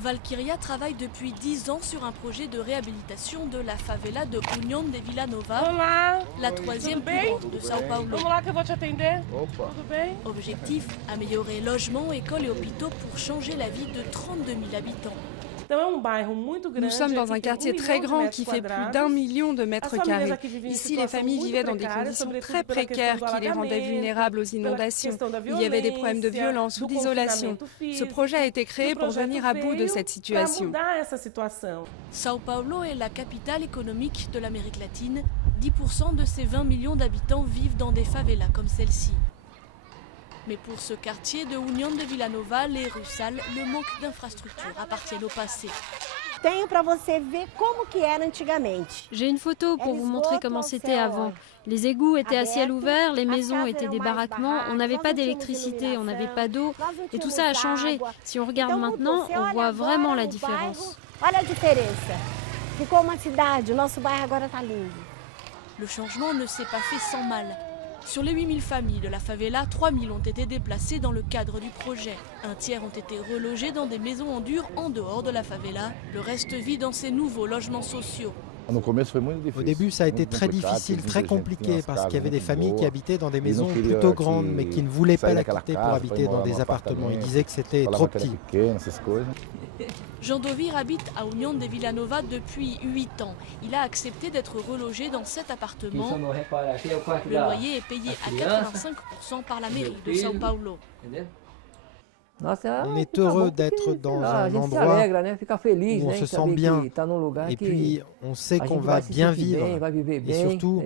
Valkyria travaille depuis 10 ans sur un projet de réhabilitation de la favela de União de Vila Nova, la troisième plus grande de São Paulo. Objectif, améliorer logements, écoles et hôpitaux pour changer la vie de 32 000 habitants. Nous sommes dans un quartier très grand qui fait plus d'1 million de mètres carrés. Ici, les familles vivaient dans des conditions très précaires qui les rendaient vulnérables aux inondations. Il y avait des problèmes de violence ou d'isolation. Ce projet a été créé pour venir à bout de cette situation. São Paulo est la capitale économique de l'Amérique latine. 10% de ses 20 millions d'habitants vivent dans des favelas comme celle-ci. Mais pour ce quartier de União de Vila Nova, les rues sales, le manque d'infrastructures appartiennent au passé. J'ai une photo pour vous montrer comment c'était avant. Les égouts étaient à ciel ouvert, les maisons étaient des baraquements, on n'avait pas d'électricité, on n'avait pas d'eau, et tout ça a changé. Si on regarde maintenant, on voit vraiment la différence. Le changement ne s'est pas fait sans mal. Sur les 8000 familles de la favela, 3000 ont été déplacées dans le cadre du projet. Un tiers ont été relogés dans des maisons en dur en dehors de la favela. Le reste vit dans ces nouveaux logements sociaux. Au début, ça a été très difficile, très compliqué, parce qu'il y avait des familles qui habitaient dans des maisons plutôt grandes, mais qui ne voulaient pas la quitter pour habiter dans des appartements. Ils disaient que c'était trop petit. Jean Dovir habite à União de Vila Nova depuis 8 ans. Il a accepté d'être relogé dans cet appartement. Le loyer est payé à 85% par la mairie de São Paulo. On est heureux d'être dans un endroit où on se sent bien, et puis on sait qu'on va bien vivre, et surtout,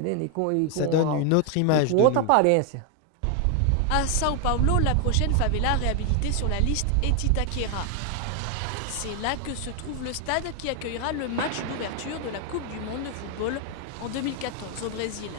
ça donne une autre image de nous. À São Paulo, la prochaine favela réhabilitée sur la liste est Itaquera. C'est là que se trouve le stade qui accueillera le match d'ouverture de la Coupe du monde de football en 2014 au Brésil.